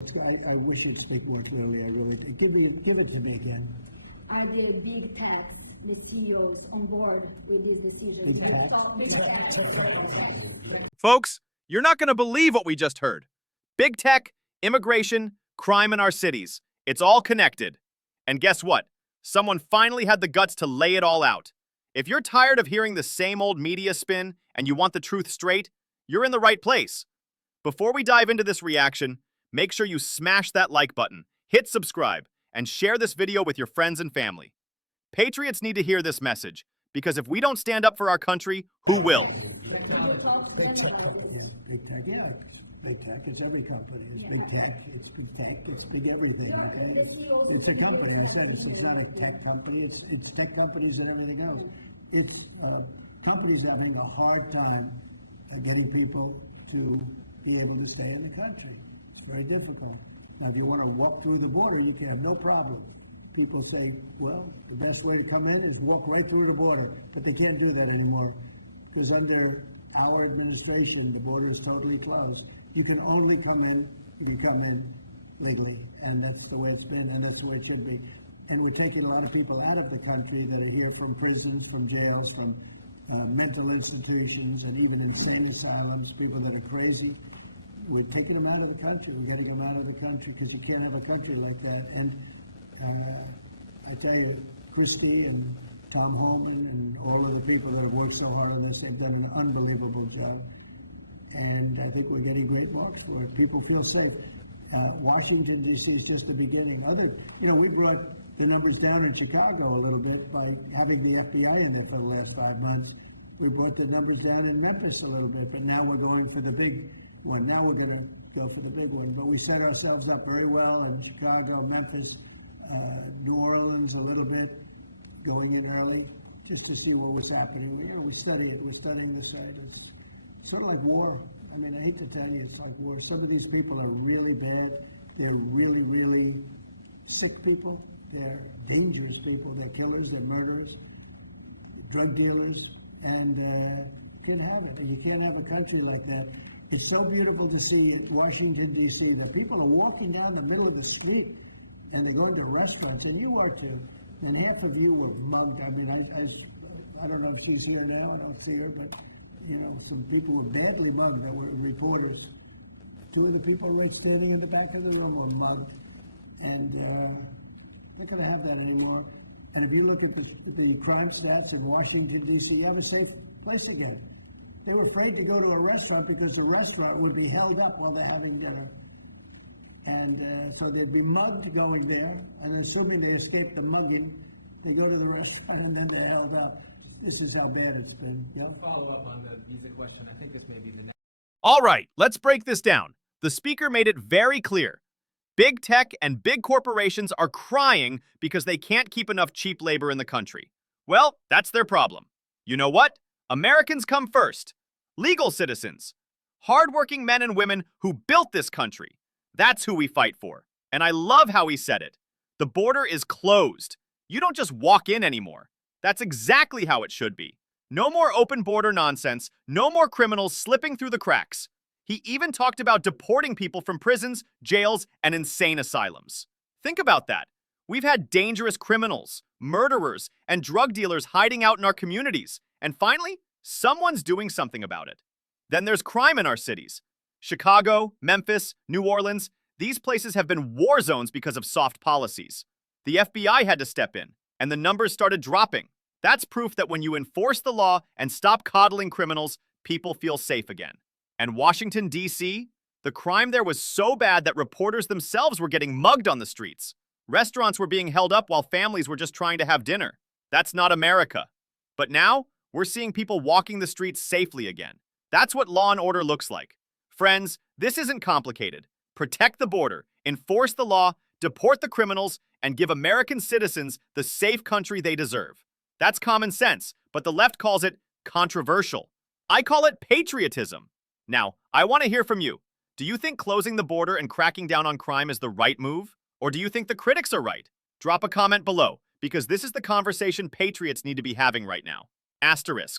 I wish you'd speak more clearly. I really give it to me again. Are there big techs, the CEOs on board with these decisions? Folks, you're not going to believe what we just heard. Big tech, immigration, crime in our cities. It's all connected. And guess what? Someone finally had the guts to lay it all out. If you're tired of hearing the same old media spin and you want the truth straight, you're in the right place. Before we dive into this reaction, make sure you smash that like button, hit subscribe, and share this video with your friends and family. Patriots need to hear this message, because if we don't stand up for our country, who will? Big tech, yeah. Big tech, it's every company. It's big tech, it's big tech, it's big everything, okay? It's a company, I said, it's not a tech company, it's tech companies and everything else. It's companies having a hard time getting people to be able to stay in the country. It's very difficult. Now, if you want to walk through the border, you can, no problem. People say, well, the best way to come in is walk right through the border, but they can't do that anymore, because under our administration, the border is totally closed. You can only come in if you come in legally, and that's the way it's been, and that's the way it should be. And we're taking a lot of people out of the country that are here from prisons, from jails, from mental institutions, and even insane asylums, people that are crazy. We're taking them out of the country. We're getting them out of the country because you can't have a country like that. And I tell you, Christie and Tom Holman and all of the people that have worked so hard on this, they've done an unbelievable job. And I think we're getting great marks for it. People feel safe. Washington, D.C. is just the beginning. We brought the numbers down in Chicago a little bit by having the FBI in there for the last 5 months. We brought the numbers down in Memphis a little bit, but now we're going for the big one. Now we're going to go for the big one. But we set ourselves up very well in Chicago, Memphis, New Orleans a little bit, going in early, just to see what was happening. We study it. We're studying the site. It's sort of like war. I mean, I hate to tell you, it's like war. Some of these people are really bad. They're really, really sick people. They're dangerous people. They're killers. They're murderers, drug dealers, and you can't have it. And you can't have a country like that. It's so beautiful to see in Washington, D.C., that people are walking down the middle of the street, and they're going to restaurants, and you are too. And half of you were mugged. I mean, I don't know if she's here now. I don't see her, but some people were badly mugged that were reporters. 2 of the people right standing in the back of the room were mugged, and they're not going to have that anymore. And if you look at the crime stats in Washington, D.C., you have a safe place again. They were afraid to go to a restaurant because the restaurant would be held up while they're having dinner. And so they'd be mugged going there, and assuming they escaped the mugging, they go to the restaurant and then they're held up. This is how bad it's been. Follow up on the visa question. I think this may be the next. All right, let's break this down. The speaker made it very clear. Big tech and big corporations are crying because they can't keep enough cheap labor in the country. Well, that's their problem. You know what? Americans come first. Legal citizens. Hardworking men and women who built this country. That's who we fight for. And I love how he said it. The border is closed. You don't just walk in anymore. That's exactly how it should be. No more open border nonsense. No more criminals slipping through the cracks. He even talked about deporting people from prisons, jails, and insane asylums. Think about that. We've had dangerous criminals, murderers, and drug dealers hiding out in our communities. And finally, someone's doing something about it. Then there's crime in our cities. Chicago, Memphis, New Orleans, these places have been war zones because of soft policies. The FBI had to step in, and the numbers started dropping. That's proof that when you enforce the law and stop coddling criminals, people feel safe again. And Washington, D.C., the crime there was so bad that reporters themselves were getting mugged on the streets. Restaurants were being held up while families were just trying to have dinner. That's not America. But now, we're seeing people walking the streets safely again. That's what law and order looks like. Friends, this isn't complicated. Protect the border, enforce the law, deport the criminals, and give American citizens the safe country they deserve. That's common sense, but the left calls it controversial. I call it patriotism. Now, I want to hear from you. Do you think closing the border and cracking down on crime is the right move? Or do you think the critics are right? Drop a comment below, because this is the conversation patriots need to be having right now. Asterisk.